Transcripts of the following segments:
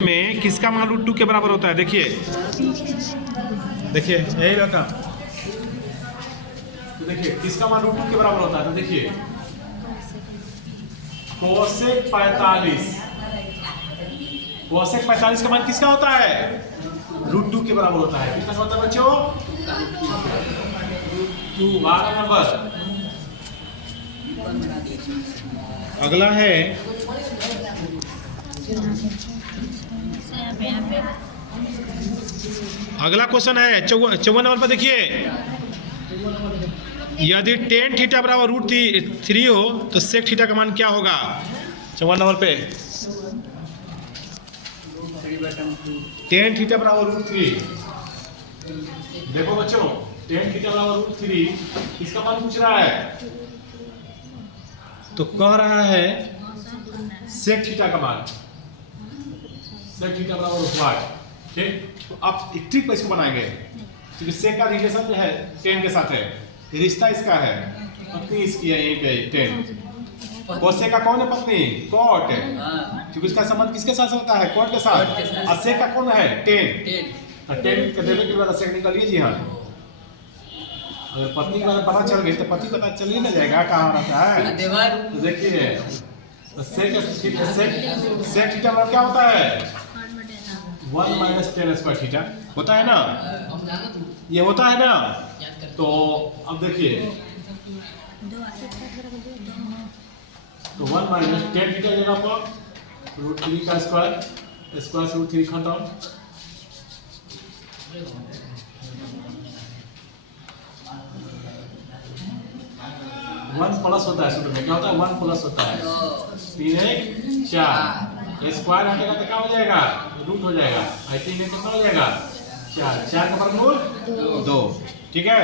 में किसका मान √2 के बराबर होता है? देखिए देखिए यही बेटा, तो देखिए किसका मान √2 के बराबर होता है? तो देखिए कोसेक 45, कोसेक 45 का मान किसका होता है? √2 के बराबर होता है। कितना होता है बच्चों? √2। 12 नंबर। अगला है अगला क्वेश्चन है 54 नंबर पर। देखिए यदि tan थीटा बराबर √3 हो तो sec थीटा का मान क्या होगा? 54 नंबर पे tan थीटा बराबर √3। देखो बच्चों, tan थीटा बराबर √3 इसका मान पूछ रहा है, तो कह रहा है sec थीटा का मान, sec थीटा बराबर 1। ठीक, तो आप ट्रिक पर इसको बनाएंगे, क्योंकि sec का रिलेशन जो है tan के साथ है, रिश्ता इसका है, पत्नी इसकी है, यही पे tan। कोसेक का कौन है पत्नी? कॉट, क्योंकि इसका संबंध किसके साथ होता है? कॉट के साथ। और sec का कौन है? tan। tan के देने के बाद sec निकालिए जी। हाँ, अगर पत्नी के बारे में पता चल गई तो पति पता चल ही ना जाएगा कहाँ रहता है। तो देखिए sec थीटा बराबर क्या होता है? 1 - tan स्क्वायर थीटा होता है ना, ये होता है ना। तो अब देखिए, तो 1 - tan थीटा जगह पर √3 का स्क्वायर से √3 खत्म। 1 प्लस होता है, शुरू में क्या होता है? 1 प्लस होता है। 3 1 4, स्क्वायर हटेगा तो क्या हो जाएगा? रूट हो जाएगा। आई 3 कितना हो जाएगा? 4 का वर्गमूल 2। ठीक है,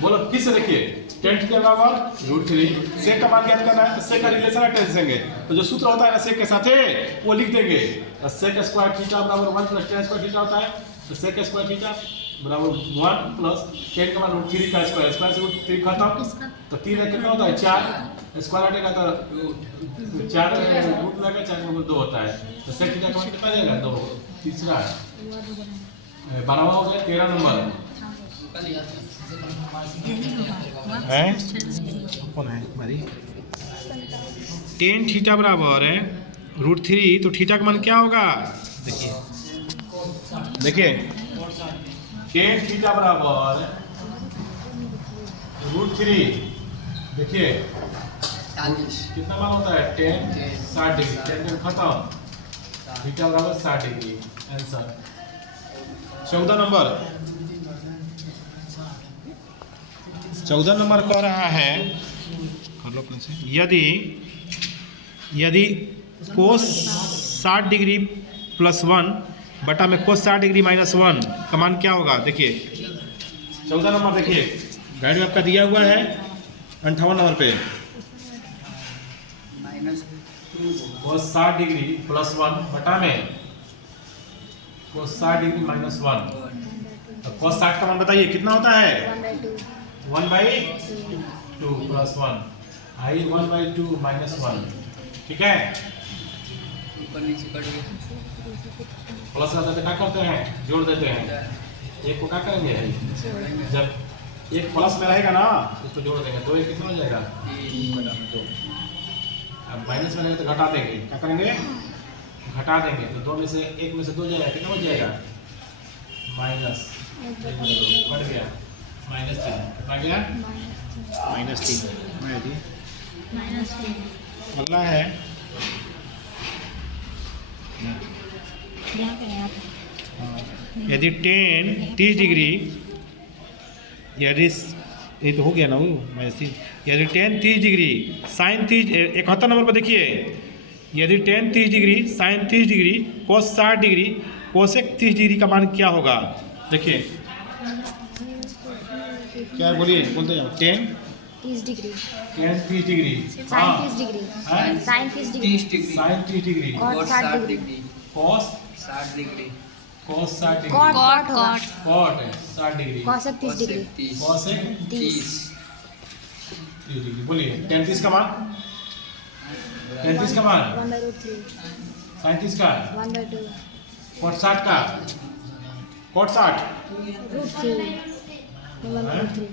बोलो फिर से देखिए, tan थीटा बराबर √3, sec का मान ज्ञात करना है तो sec का रिलेशन है tan से। तो जो सूत्र होता है ना sec के साथ वो लिख देंगे। sec स्क्वायर थीटा बराबर 1 + tan स्क्वायर थीटा होता है, तो sec स्क्वायर थीटा बराबर 1 प्लस tan का मान √3 का स्क्वायर से √3 खत्म। तो 3 कितना होता है? 4, स्क्वायर हटेगा तो 4 रूट लगा, 4 में 2 होता है। तो sec थीटा का मान कितना आ जाएगा? 2। तीसरा है 12वां हो गया। 13 नंबर है कौन है हमारी? tan थीटा बराबर है √3, तो थीटा का मान क्या होगा? देखिए देखिए tan थीटा बराबर √3, देखिए कितना मान होता है? tan 60 degree. tan खत्म, थीटा बराबर 60 डिग्री। Answer 14 number. 14 नंबर कह रहा है, यदि कोस 60 डिग्री +1 बटा में कोस 60 डिग्री -1 का मान क्या होगा? देखिए 14 नंबर, देखिए गाइड में आपका दिया हुआ है 58 नंबर पे। कोस 60 डिग्री +1 बटा में कोस 60 डिग्री -1। तो कोस 60 का मान बताइए कितना होता है? 1/2 + 1 आई 1/2 -1। ठीक है, प्लस रहता है तो क्या करते हैं? जोड़ देते हैं। एक को क्या करेंगे? जब एक प्लस में रहेगा ना उसको जोड़ देंगे, 2 1 कितना हो जाएगा? 3/2। अब माइनस में रहेगा तो घटा देंगे। क्या करेंगे? घटा देंगे। तो 2 में से 1 में से 2 जाएगा, कितना हो जाएगा? माइनस बढ़ गया -3 कितना गया? -3। अगला है यदि tan 30 डिग्री, यदि ये तो हो गया ना वो -3, यदि tan 30 डिग्री sin 30, 71 नंबर पर देखिए, यदि tan 30 degree sin 30 degree cos 60 degree cosec 30 degree का मान क्या होगा? देखिए क्या बोलिए, बोलते जाओ। tan 30 degree, tan 30 degree, sin 30 degree, sin 30 degree, sin 30 degree, cos 60 degree, cos 60 degree, cos 60 degree, cot cot 60 degree, cosec 30 degree, cosec 30 degree. बोलिए tan 30 का मान, 33 का मान 1/√3 37 का 1/2 cot 60 का cot 60 √3 1/√3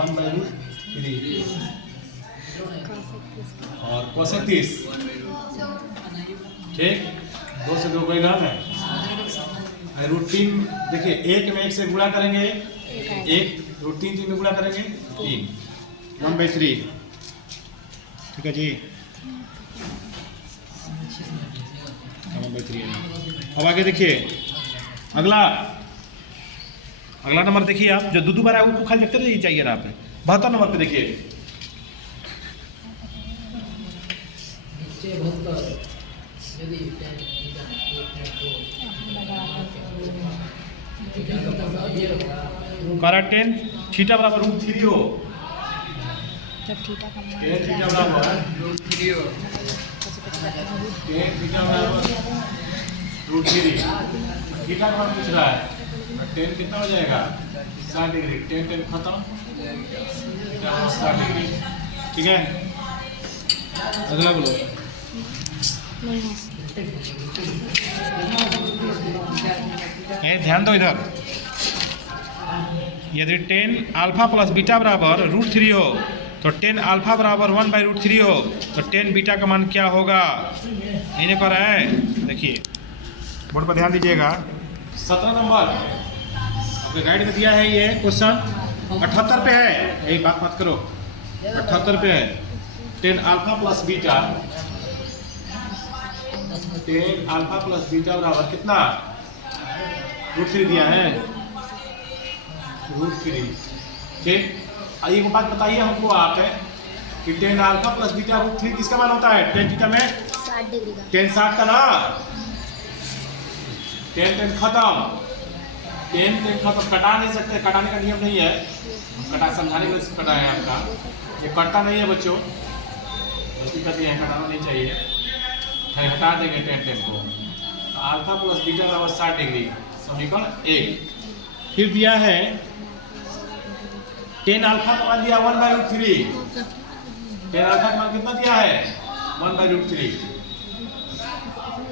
1/√3 और cosec 30 ठीक 2 से 2 कोई गलत है √3 देखिए 1 में 1 से गुणा करेंगे 1 √3 3 में गुणा करेंगे 3 1/3 ठीक है जी 1/3 अब आगे देखिए अगला नंबर देखिए आप जो दो बार है वो खाली देखते रहिए चाहिए ना आपने 72 नंबर पे देखिए करा 10 थीटा बराबर √3 हो जब थीटा का मान 10 थीटा बराबर √3 हो 10 थीटा बराबर √3 थीटा का मान पूछ रहा है 10 कितना हो जाएगा 60 डिग्री 10 खत्म थीटा 60 डिग्री ठीक है अगला बोलो नहीं है ध्यान दो इधर यदि 10 अल्फा प्लस बीटा बराबर √3 हो तो 10 अल्फा बराबर 1/√3 हो तो 10 बीटा का मान क्या होगा इन्हें कर रहा है देखिए बोर्ड पर ध्यान दीजिएगा 17 नंबर आपके गाइड में दिया है ये क्वेश्चन 78 पे है यही बात मत करो 78 पे है 10 alpha plus beta 10 alpha plus beta बराबर कितना √3 दिया है √3 ठीक एक बात बताइए हमको आप कि 10 अल्फा प्लस बीटा √3 किसका मान होता है 10 थीटा में 60 डिग्री का 10 60 का ना 10 खत्म 10 खत्म कटा नहीं सकते कटाने का नियम नहीं है कटा समझाने के लिए कटा है आपका ये कटता नहीं है बच्चों गलती करती है कटाना नहीं चाहिए हटा देंगे 10 को अल्फा प्लस बीटा बराबर 60 डिग्री समीकरण 1 फिर दिया है 10 अल्फा का मान दिया 1/√3 10 अल्फा का मान कितना दिया है 1/√3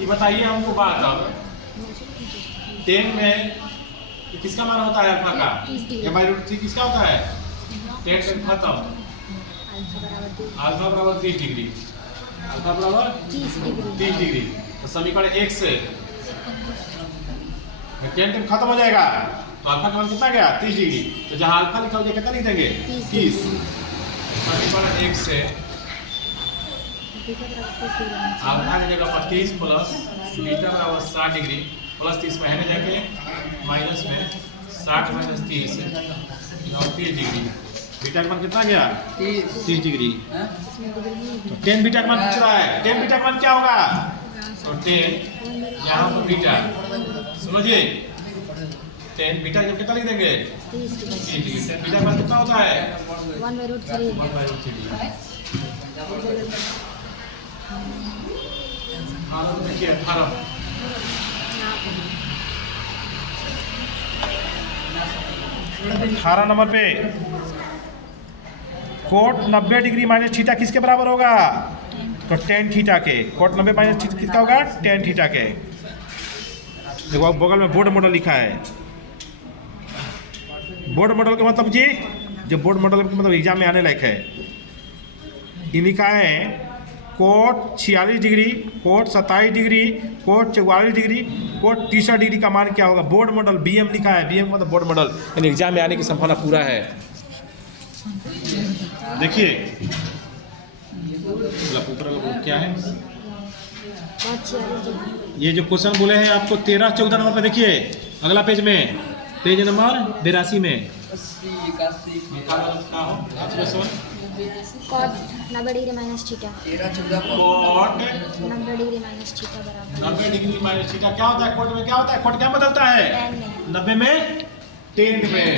ये बताइए हमको बात अब 10 में किसका मान होता है अल्फा का 1/√3 किसका होता है 10 खत्म अल्फा बराबर 30 डिग्री अल्फा बराबर 30 डिग्री तो समीकरण 1 से 10 खत्म हो जाएगा तो अल्फा का मान कितना गया 30 डिग्री तो जहां अल्फा लिखा हो जाए कितना लिख देंगे 30 समीकरण 1 से अल्फा की जगह पर 30 प्लस बीटा बराबर 60 डिग्री प्लस 30 पहले जाके माइनस में 60 माइनस 30 और 30 डिग्री बीटा का मान कितना गया 30 डिग्री तो 10 बीटा का मान पूछ रहा है 10 बीटा का मान क्या होगा तो 10 यहाँ पर बीटा समझिए 10 बीटा जब कितना लिख देंगे 30 डिग्री 10 बीटा का मान कितना होता है 1/√3 देखिए 18 नंबर पे कोट 90 डिग्री माइनस थीटा किसके बराबर होगा तो 10 थीटा के कोट 90 माइनस थीटा किसका होगा 10 थीटा के देखो बगल में बोर्ड मॉडल लिखा है बोर्ड मॉडल का मतलब जी जो बोर्ड मॉडल का मतलब एग्जाम में आने लायक है ये लिखा है cot 46 degree cot 27 degree cot 44 degree cot 63 degree का मान क्या होगा बोर्ड मॉडल बीएम लिखा है बीएम मतलब बोर्ड मॉडल यानी एग्जाम में आने की संभावना पूरा है देखिए क्या है ये जो क्वेश्चन बोले हैं आपको 13-14 नंबर पे देखिए अगला पेज में पेज नंबर 82 में cot 90 degree minus theta cot 90 degree minus theta बराबर 90 डिग्री माइनस थीटा क्या होता है कोट में क्या होता है कोट क्या बदलता है 90 में 10 में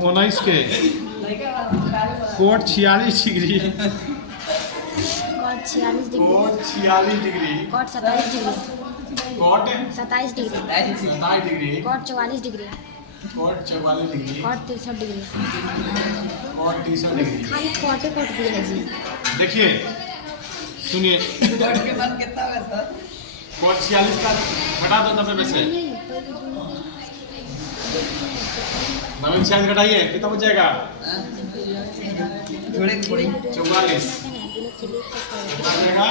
19 के cot 46 degree cot 46 degree cot 46 degree cot 27 degree cot 27 degree 27 degree cot 44 degree cot 44 degree cot 63 degree cot 30 degree. खाली कॉटे कॉट दिया है जी देखिए सुनिए कॉट के मान कितना है सर? कॉट 46 का घटा दो 90 में से। 90 में 46 घटाइए कितना बच जाएगा? थोड़े थोड़े 44 कितना बचेगा?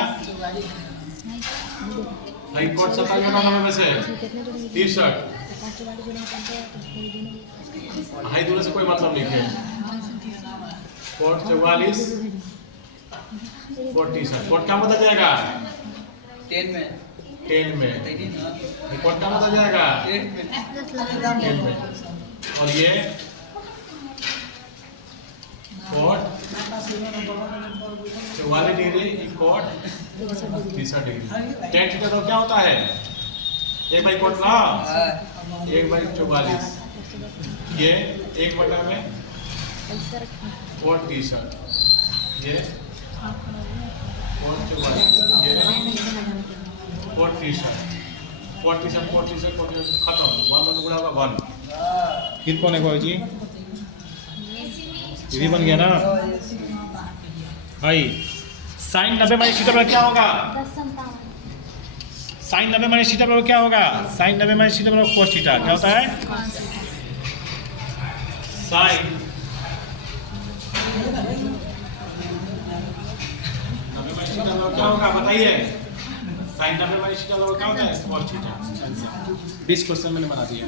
भाई कॉट 27 घटा 90 में से 63। हाई दूर से कोई मतलब नहीं है। कॉट 44 कॉट 30 कॉट क्या बता जाएगा? 10 में 10 में कॉट क्या बता जाएगा? 8 में 10 में। और ये cot 44 degree cot 30 degree. tan theta तो क्या होता है? 1/cot ना 1/44 ये 1 में cot 30 ये cot 44 ये cot 30 खत्म 1 गुणा होगा 1 फिर कौन है भाई जी? ये भी बन गया ना भाई। sin 90 माइनस थीटा बराबर क्या होगा? sin 90 माइनस थीटा बराबर क्या होगा? sin 90 माइनस थीटा बराबर cos थीटा क्या होता है? sin 90 माइनस थीटा बराबर क्या होगा बताइए? sin 90 माइनस थीटा बराबर क्या होता है? cos theta. 20 क्वेश्चन मैंने बना दिया।